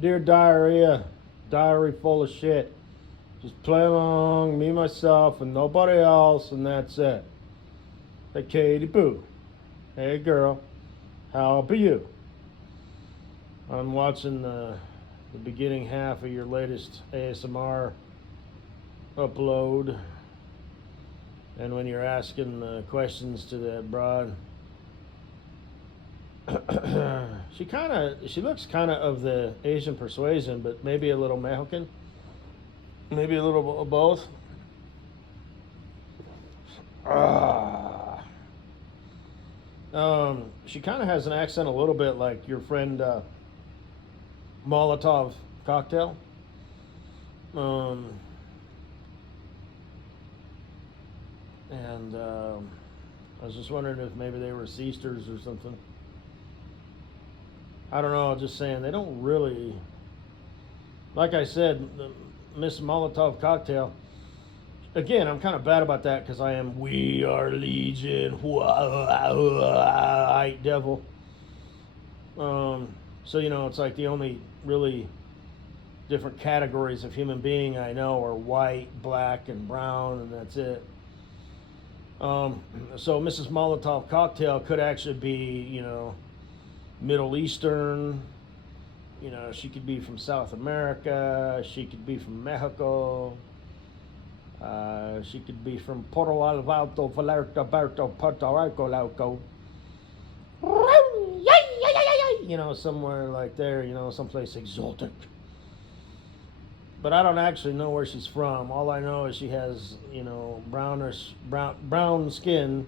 Dear diarrhea, diary full of shit. Just play along, me, myself, and nobody else, and that's it. Hey, Katie Boo. Hey, girl. How be you? I'm watching the beginning half of your latest ASMR upload. And when you're asking questions to that broad, she looks kind of the Asian persuasion, but maybe a little Mexican, maybe a little of both. Ah. She kind of has an accent a little bit like your friend Molotov Cocktail. Um, and I was just wondering if maybe they were sisters or something. I don't know, just saying, they don't really. Like I said, Miss Molotov Cocktail. Again, I'm kind of bad about that because I am We Are Legion, white devil. So, it's like the only really different categories of human being I know are white, black, and brown, and that's it. So Mrs. Molotov Cocktail could actually be, Middle Eastern. She could be from South America. She could be from Mexico. She could be from Porto Alto, Valerto, Berto, Puerto Rico, Lauco. Somewhere like there, someplace exotic. But I don't actually know where she's from. All I know is she has, brown skin,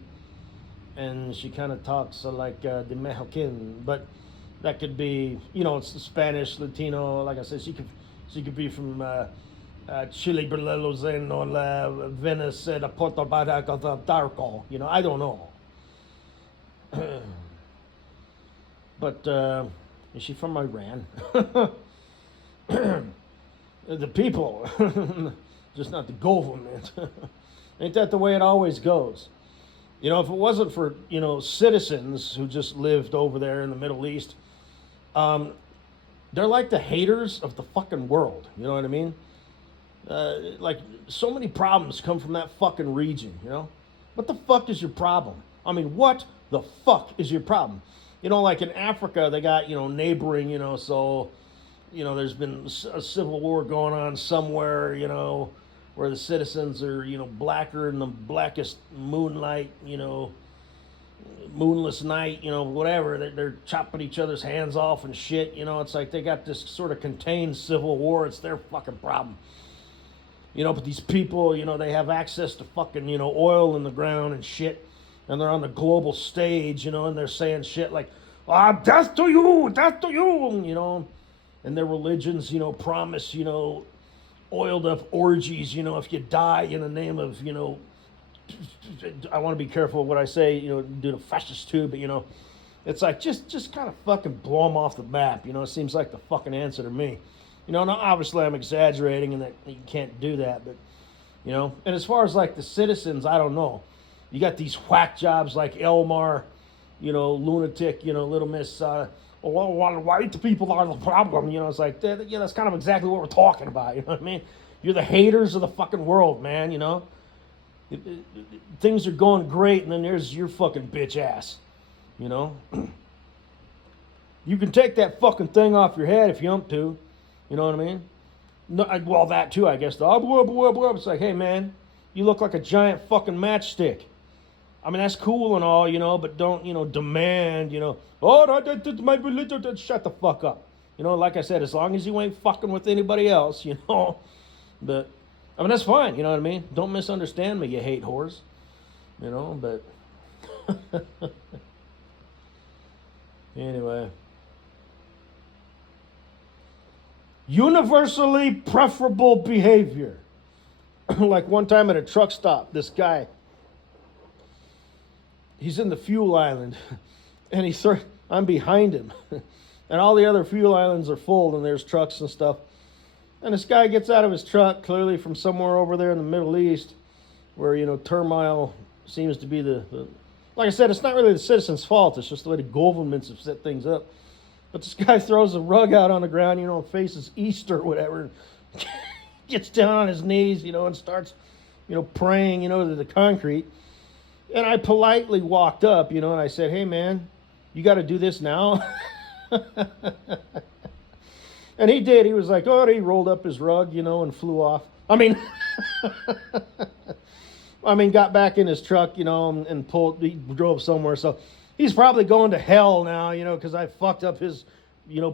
and she kind of talks like the Mexican. But that could be, it's Spanish, Latino. Like I said, she could be from Chile, Luzeno, Venice, Puerto Barco. I don't know. But is she from Iran? The people, just not the government. Ain't that the way it always goes? If it wasn't for, citizens who just lived over there in the Middle East, they're like the haters of the fucking world. You know what I mean? Like, so many problems come from that fucking region, What the fuck is your problem? I mean, what the fuck is your problem? Like in Africa, they got, neighboring, so, there's been a civil war going on somewhere, where the citizens are, blacker than the blackest moonlight, moonless night, whatever. They're chopping each other's hands off and shit. It's like they got this sort of contained civil war. It's their fucking problem. But these people, they have access to fucking, oil in the ground and shit. And they're on the global stage, and they're saying shit like, death to you, And their religions, promise, oiled up orgies, if you die in the name of, I want to be careful what I say, due to fascists too, but, it's like, just kind of fucking blow them off the map, it seems like the fucking answer to me. Now obviously I'm exaggerating and that you can't do that, but, and as far as like the citizens, I don't know. You got these whack jobs like Elmar, lunatic, little miss, white people are the problem, it's like, that's kind of exactly what we're talking about, you know what I mean? You're the haters of the fucking world, man, Things are going great, and then there's your fucking bitch ass, You can take that fucking thing off your head if you want to, you know what I mean? No, well, that too, I guess. It's like, hey, man, you look like a giant fucking matchstick. I mean, that's cool and all, but don't, demand, that's my religion. Shut the fuck up. Like I said, as long as you ain't fucking with anybody else, But, I mean, that's fine, you know what I mean? Don't misunderstand me, you hate whores. But. Anyway. Universally preferable behavior. Like one time at a truck stop, this guy, he's in the fuel island, and I'm behind him, and all the other fuel islands are full, and there's trucks and stuff. And this guy gets out of his truck, clearly from somewhere over there in the Middle East, where turmoil seems to be the like I said, it's not really the citizens' fault. It's just the way the governments have set things up. But this guy throws the rug out on the ground, and faces east or whatever. Gets down on his knees, and starts, praying, to the concrete. And I politely walked up, and I said, hey, man, you got to do this now? And he did. He was like, oh, he rolled up his rug, and flew off. I mean, got back in his truck, and he drove somewhere. So he's probably going to hell now, because I fucked up his,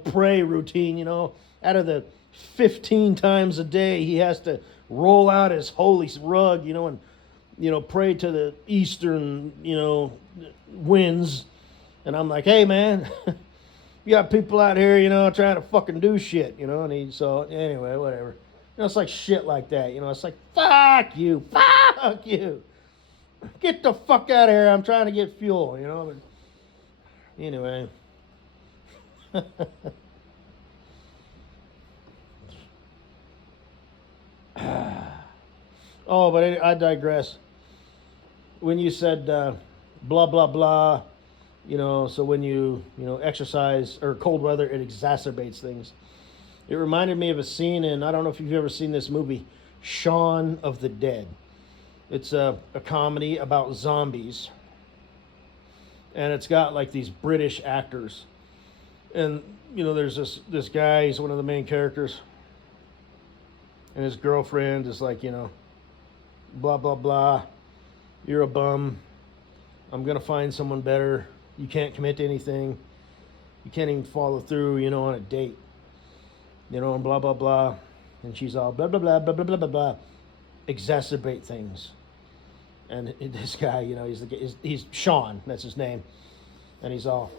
pray routine, out of the 15 times a day he has to roll out his holy rug, and, pray to the eastern, winds. And I'm like, hey, man, you got people out here, trying to fucking do shit, and so anyway, whatever. It's like shit like that, it's like, fuck you, get the fuck out of here, I'm trying to get fuel, but anyway. Oh, but I digress. When you said blah, blah, blah, so when you exercise or cold weather, it exacerbates things. It reminded me of a scene in, I don't know if you've ever seen this movie, Shaun of the Dead. It's a comedy about zombies. And it's got like these British actors. And, there's this guy, he's one of the main characters. And his girlfriend is like, blah, blah, blah. You're a bum. I'm going to find someone better. You can't commit to anything. You can't even follow through, on a date. And blah, blah, blah. And she's all blah, blah, blah, blah, blah, blah, blah, blah. Exacerbate things. And this guy, he's Sean, that's his name. And he's all,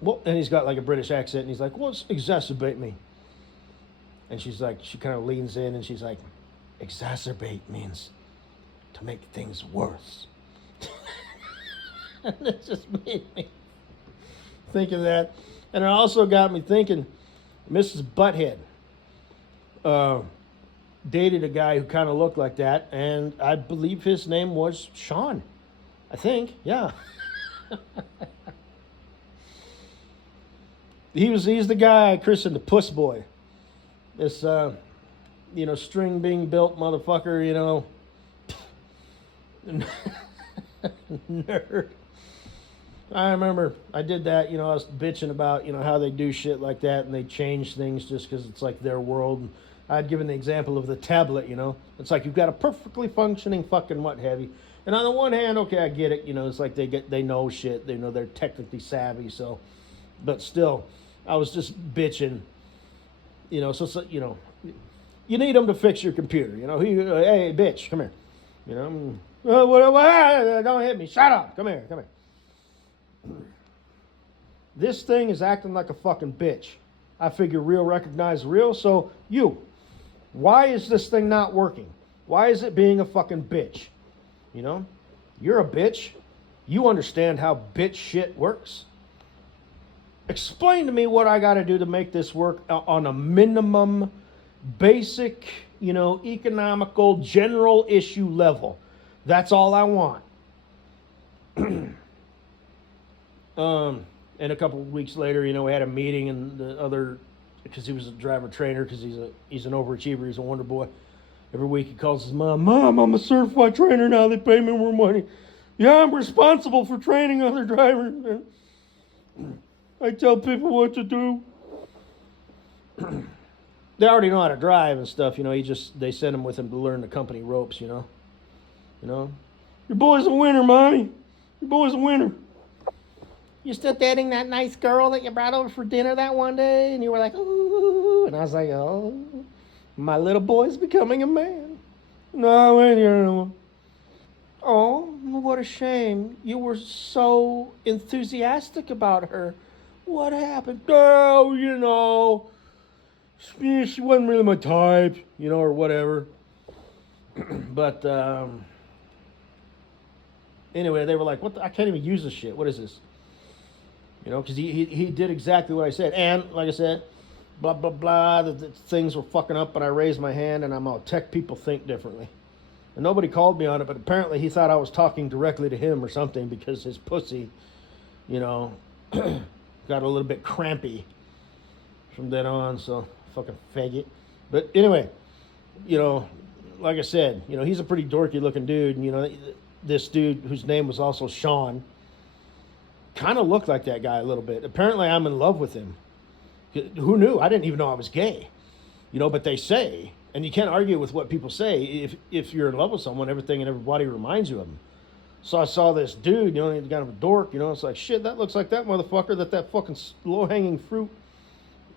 well, and he's got like a British accent. And he's like, what's exacerbate me? And she's like, she kind of leans in and she's like, exacerbate means to make things worse. And it just made me think of that. And it also got me thinking, Mrs. Butthead dated a guy who kind of looked like that, and I believe his name was Sean. I think, yeah. He's the guy I christened the Puss Boy. This, string being built motherfucker, nerd. I remember I did that, I was bitching about, how they do shit like that and they change things just because it's like their world. And I'd given the example of the tablet, It's like you've got a perfectly functioning fucking what have you. And on the one hand, okay, I get it, it's like they know shit, they're technically savvy, so, but still, I was just bitching, so you need them to fix your computer, hey, bitch, come here, don't hit me, shut up, come here. This thing is acting like a fucking bitch. I figure real recognize real, so why is this thing not working? Why is it being a fucking bitch? You're a bitch. You understand how bitch shit works. Explain to me what I got to do to make this work on a minimum, basic, economical, general issue level. That's all I want. And a couple of weeks later, we had a meeting, and the other, because he was a driver trainer, because he's an overachiever, he's a wonder boy. Every week he calls his mom, I'm a certified trainer now, they pay me more money. Yeah, I'm responsible for training other drivers. I tell people what to do. They already know how to drive and stuff, they send him with him to learn the company ropes, Your boy's a winner, Mommy. Your boy's a winner. You still dating that nice girl that you brought over for dinner that one day? And you were like, ooh. And I was like, oh, my little boy's becoming a man. No, I ain't here no more. Oh, what a shame. You were so enthusiastic about her. What happened? Oh, she wasn't really my type, or whatever. But anyway, they were like, I can't even use this shit. What is this? Because he did exactly what I said. And, like I said, blah, blah, blah, the things were fucking up, but I raised my hand, and I'm all, tech people think differently. And nobody called me on it, but apparently he thought I was talking directly to him or something, because his pussy, got a little bit crampy from then on, so fucking faggot. But anyway, you know, like I said, you know, he's a pretty dorky looking dude. And, you know, this dude whose name was also Sean kind of looked like that guy a little bit. Apparently, I'm in love with him. Who knew? I didn't even know I was gay. You know, but they say, and you can't argue with what people say. If you're in love with someone, everything and everybody reminds you of them. So I saw this dude, you know, he's kind of a dork, you know. It's like, shit, that looks like that motherfucker that fucking low-hanging fruit,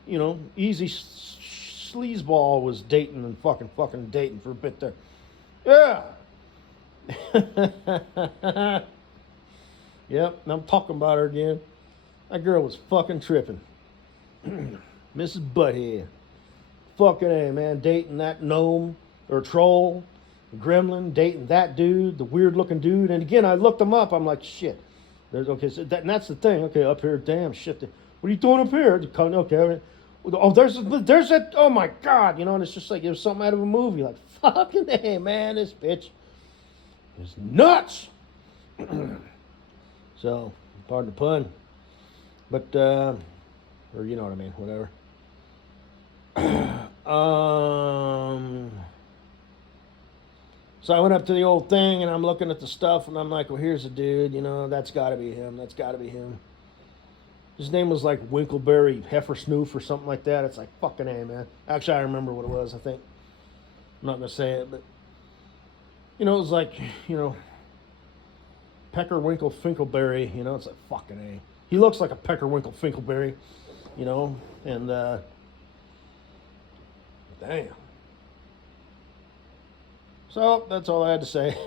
you know, easy sleazeball was dating and fucking dating for a bit there. Yeah. Yep, and I'm talking about her again. That girl was fucking tripping. Mrs. Butthead. Fucking A, man. Dating that gnome or troll, gremlin, dating that dude, the weird looking dude. And again, I looked them up. I'm like, shit. There's okay, so and that's the thing. Okay, up here, damn shit. What are you doing up here? Okay. Oh, there's that. Oh my god, you know. And it's just like it was something out of a movie. Like fucking A, man. This bitch is nuts. So, pardon the pun. But, or you know what I mean, whatever. So I went up to the old thing and I'm looking at the stuff and I'm like, well, here's a dude, you know, that's gotta be him. That's gotta be him. His name was like Winkleberry Heifersnoof or something like that. It's like, fucking A, man. Actually, I remember what it was, I think. I'm not gonna say it, but, you know, it was like, you know, Peckerwinkle Finkelberry, you know, it's like fucking A. He looks like a Peckerwinkle Finkelberry, you know, and damn. So that's all I had to say.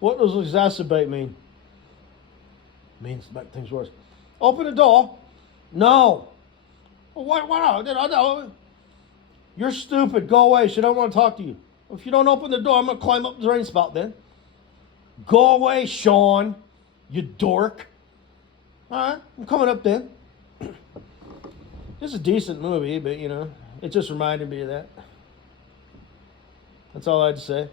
What does exacerbate mean? It means make things worse. Open the door. No. Why not? You're stupid. Go away. She don't want to talk to you. If you don't open the door, I'm gonna climb up the drain spout then. Go away, Sean, you dork. All right, I'm coming up then. It's a decent movie, but, you know, it just reminded me of that. That's all I had to say.